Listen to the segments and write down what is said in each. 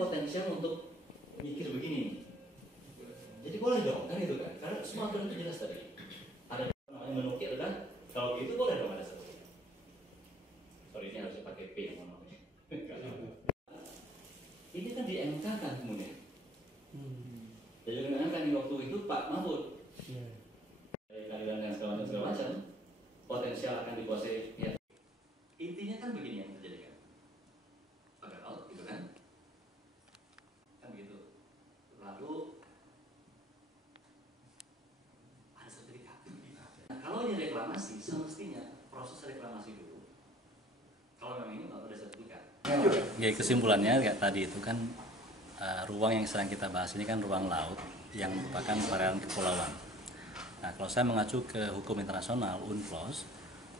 potensial untuk mikir begini. Jadi boleh dong, kan itu kan? Karena semua aturan itu jelas tadi. Ada yang menukil kan? Kalau gitu boleh dong ada seperti. Sorry, ini harusnya pakai P yang mana? Ini kan di MK kan kemudian. Jadi kan di waktu itu Pak Mahfud. Keadilan dan segala macam, potensial akan dikuasai. Ya. Intinya kan begini yang terjadi kan? Pagar laut gitu kan? Kan begitu. Lalu ada sertifikat. Nah, kalau ini reklamasi, semestinya proses reklamasi dulu. Kalau memang ini nggak ada sertifikat. Ya, kesimpulannya kayak tadi itu kan ruang yang sedang kita bahas ini kan ruang laut yang merupakan perairan kepulauan. Nah, kalau saya mengacu ke hukum internasional UNCLOS,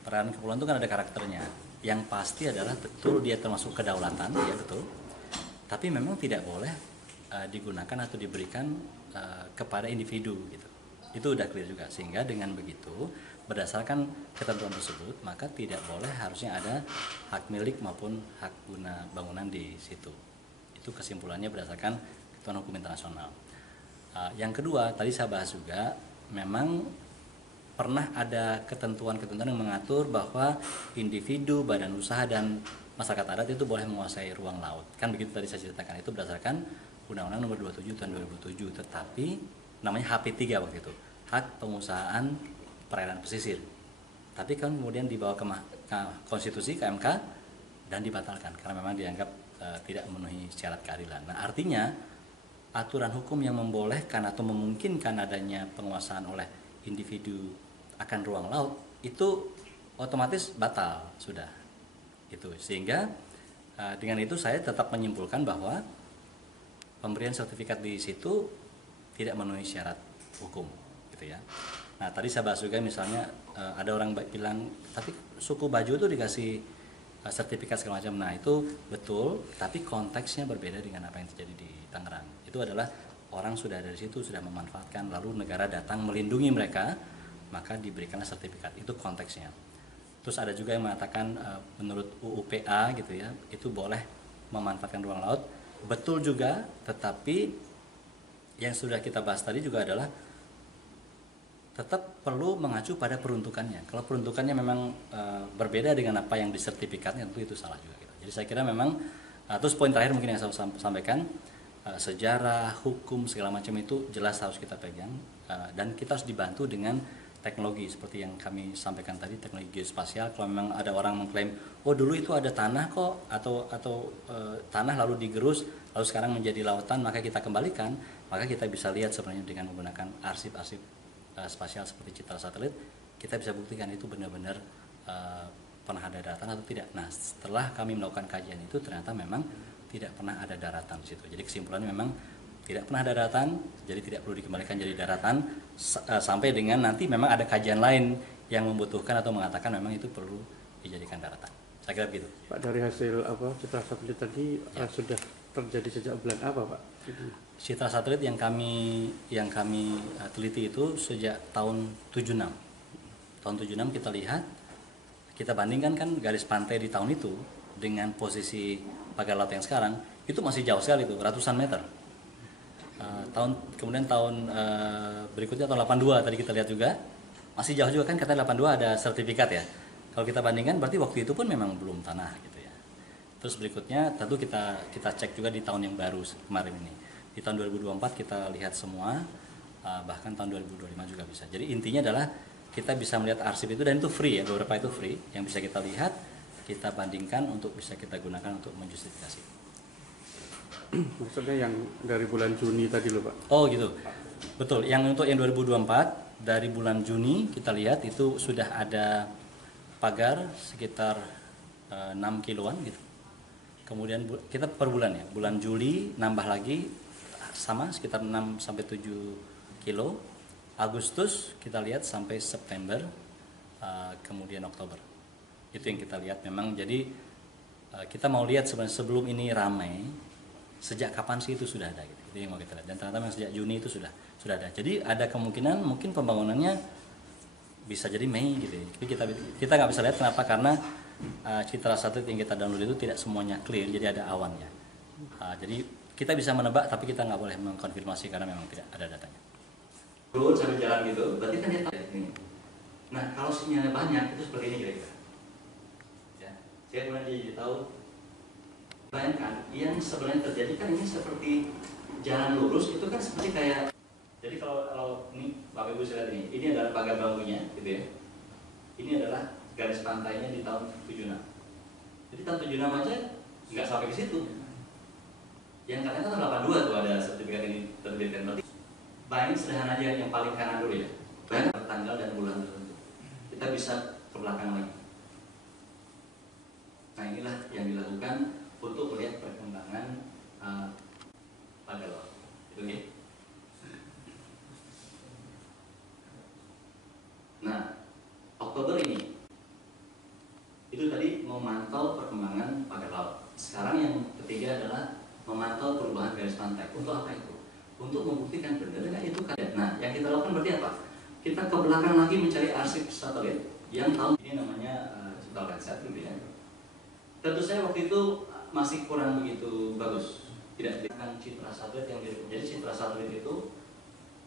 perairan kepulauan itu kan ada karakternya. Yang pasti adalah betul dia termasuk kedaulatan, ya betul. Tapi memang tidak boleh digunakan atau diberikan kepada individu gitu. Itu udah clear juga. Sehingga dengan begitu, berdasarkan ketentuan tersebut, maka tidak boleh harusnya ada hak milik maupun hak guna bangunan di situ. Itu kesimpulannya berdasarkan ketentuan hukum internasional. Yang kedua, tadi saya bahas juga, memang pernah ada ketentuan-ketentuan yang mengatur bahwa individu, badan usaha, dan masyarakat adat itu boleh menguasai ruang laut. Kan begitu tadi saya ceritakan, itu berdasarkan Undang-Undang Nomor 27 tahun 2007, tetapi namanya HP3 waktu itu, Hak Pengusahaan Perairan Pesisir. Tapi kan kemudian dibawa ke konstitusi, ke MK, dan dibatalkan karena memang dianggap tidak memenuhi syarat keadilan. Nah, artinya aturan hukum yang membolehkan atau memungkinkan adanya penguasaan oleh individu akan ruang laut itu otomatis batal sudah. Itu sehingga dengan itu saya tetap menyimpulkan bahwa pemberian sertifikat di situ tidak memenuhi syarat hukum gitu ya. Nah, tadi saya bahas juga misalnya ada orang bilang tapi suku Bajo itu dikasih sertifikat segala macam. Nah, itu betul, tapi konteksnya berbeda dengan apa yang terjadi di Tangerang. Itu adalah orang sudah dari situ, sudah memanfaatkan, lalu negara datang melindungi mereka, maka diberikanlah sertifikat. Itu konteksnya. Terus ada juga yang mengatakan menurut UUPA gitu ya, itu boleh memanfaatkan ruang laut. Betul juga, tetapi yang sudah kita bahas tadi juga adalah tetap perlu mengacu pada peruntukannya. Kalau peruntukannya memang berbeda dengan apa yang disertifikatnya, tentu itu salah juga gitu. Jadi saya kira memang terus poin terakhir mungkin yang saya sampaikan, sejarah, hukum segala macam itu jelas harus kita pegang, dan kita harus dibantu dengan teknologi seperti yang kami sampaikan tadi, teknologi geospasial. Kalau memang ada orang mengklaim, oh dulu itu ada tanah kok, atau tanah lalu digerus, lalu sekarang menjadi lautan, maka kita kembalikan, maka kita bisa lihat sebenarnya dengan menggunakan arsip-arsip spasial seperti citra satelit, kita bisa buktikan itu benar-benar pernah ada daratan atau tidak. Nah, setelah kami melakukan kajian itu ternyata memang tidak pernah ada daratan di situ. Jadi kesimpulannya memang tidak pernah ada daratan, jadi tidak perlu dikembalikan jadi daratan sampai dengan nanti memang ada kajian lain yang membutuhkan atau mengatakan memang itu perlu dijadikan daratan. Saya kira begitu. Pak, dari hasil citra satelit tadi ya, sudah terjadi sejak bulan apa, Pak? Citra satelit yang kami teliti itu sejak tahun 76. Tahun 76 kita lihat, kita bandingkan kan garis pantai di tahun itu dengan posisi pagar laut yang sekarang, itu masih jauh sekali itu, ratusan meter. Kemudian tahun berikutnya tahun 82 tadi kita lihat juga masih jauh juga kan, katanya 82 ada sertifikat ya. Kalau kita bandingkan berarti waktu itu pun memang belum tanah gitu ya. Terus berikutnya tentu kita cek juga di tahun yang baru kemarin ini. Di tahun 2024 kita lihat semua, bahkan tahun 2025 juga bisa. Jadi intinya adalah kita bisa melihat arsip itu, dan itu free ya, beberapa itu free yang bisa kita lihat, kita bandingkan untuk bisa kita gunakan untuk menjustifikasi. Maksudnya yang dari bulan Juni tadi loh, Pak? Oh gitu, betul. Yang untuk yang 2024 dari bulan Juni kita lihat itu sudah ada pagar sekitar 6 kiloan gitu. Kemudian kita per bulan ya, bulan Juli nambah lagi sama sekitar 6 sampai 7 kilo. Agustus kita lihat sampai September, kemudian Oktober. Itu yang kita lihat memang. Jadi kita mau lihat sebenarnya sebelum ini ramai, sejak kapan sih itu sudah ada gitu. Itu yang mau kita lihat. Dan ternyata memang sejak Juni itu sudah ada. Jadi ada kemungkinan mungkin pembangunannya bisa jadi Mei gitu. Tapi kita nggak bisa lihat kenapa, karena citra satelit yang kita download itu tidak semuanya clear, jadi ada awannya. Jadi kita bisa menebak tapi kita nggak boleh mengkonfirmasi karena memang tidak ada datanya. Turun sambil jalan gitu, berarti kan dia tahu ini. Nah kalau sinyalnya banyak itu seperti ini kira-kira. Ya, saya kemudian jadi tahu. Bayangkan yang sebenarnya terjadi kan ini seperti jalan lurus itu kan seperti kayak. Jadi kalau ini Bapak Ibu lihat ini adalah pagar bambunya, gitu ya. Ini adalah garis pantainya di tahun 76. Jadi tahun 76 aja nggak sampai ke situ. Yang katanya tahun 82 tuh ada sertifikat ini terbitkan. Berarti bayangin sederhana aja yang paling kanan dulu ya. Bayangkan tanggal dan bulan tertentu. Kita bisa ke belakang lagi. Nah inilah yang dilakukan untuk melihat perkembangan pagar laut. Itu ya. Nah, Oktober ini itu tadi memantau perkembangan pagar laut. Sekarang yang ketiga adalah memantau perubahan garis pantai. Untuk apa itu? Untuk membuktikan benar nggak itu kan. Nah, yang kita lakukan berarti apa? Kita ke belakang lagi mencari arsip satelit yang tahun ini namanya Landsat gitu ya. Tentu saya waktu itu masih kurang begitu bagus. Tidak diberikan citra satelit yang jadi citra satelit itu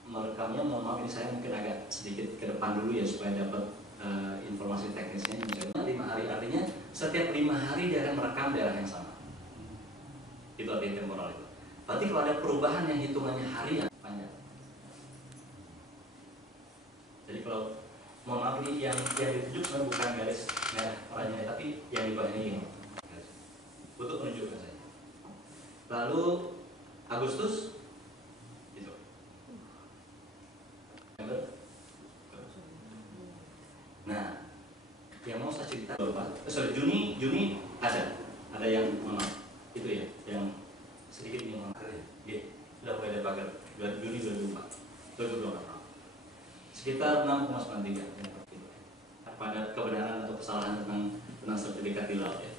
merekamnya, mohon maaf ini saya mungkin agak sedikit ke depan dulu ya supaya dapat informasi teknisnya. 5 hari artinya setiap 5 hari dia akan merekam daerah yang sama. Itu artinya temporal itu. Berarti kalau ada perubahan yang hitungannya harian panjang. Jadi kalau mohon maaf ini yang ditunjuk sebenarnya bukan garis merah oranye tapi yang di bawah ini untuk menunjukkan saya. Lalu Agustus itu. Nah, yang mau saya cerita Juni ada yang itu ya, yang sedikit ini ya, sudah mulai ada pagar Juni 2024 sekitar 6,93 pada kebenaran atau kesalahan tentang sertifikat di laut ya.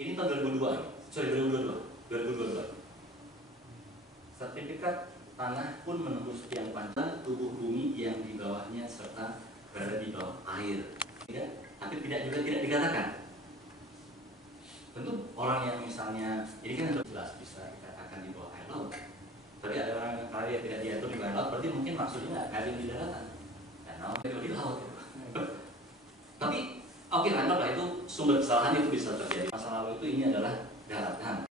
Ini tahun 2022 sertifikat tanah pun menembus tiang panjang tubuh bumi yang di bawahnya serta berada di bawah air. Tapi tidak dikatakan. Tentu orang yang misalnya ini kan jelas bisa dikatakan di bawah air laut. Tapi ada orang yang kalau dia tidak diatur di bawah laut, berarti mungkin maksudnya air di daratan. Dan itu di laut. Tapi oke, anggaplah itu sumber kesalahan itu bisa terjadi. Masa lalu itu ini adalah daratan.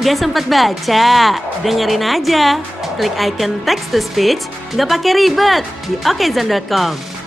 Gak sempat baca? Dengerin aja. Klik icon text to speech, gak pakai ribet di okezone.com.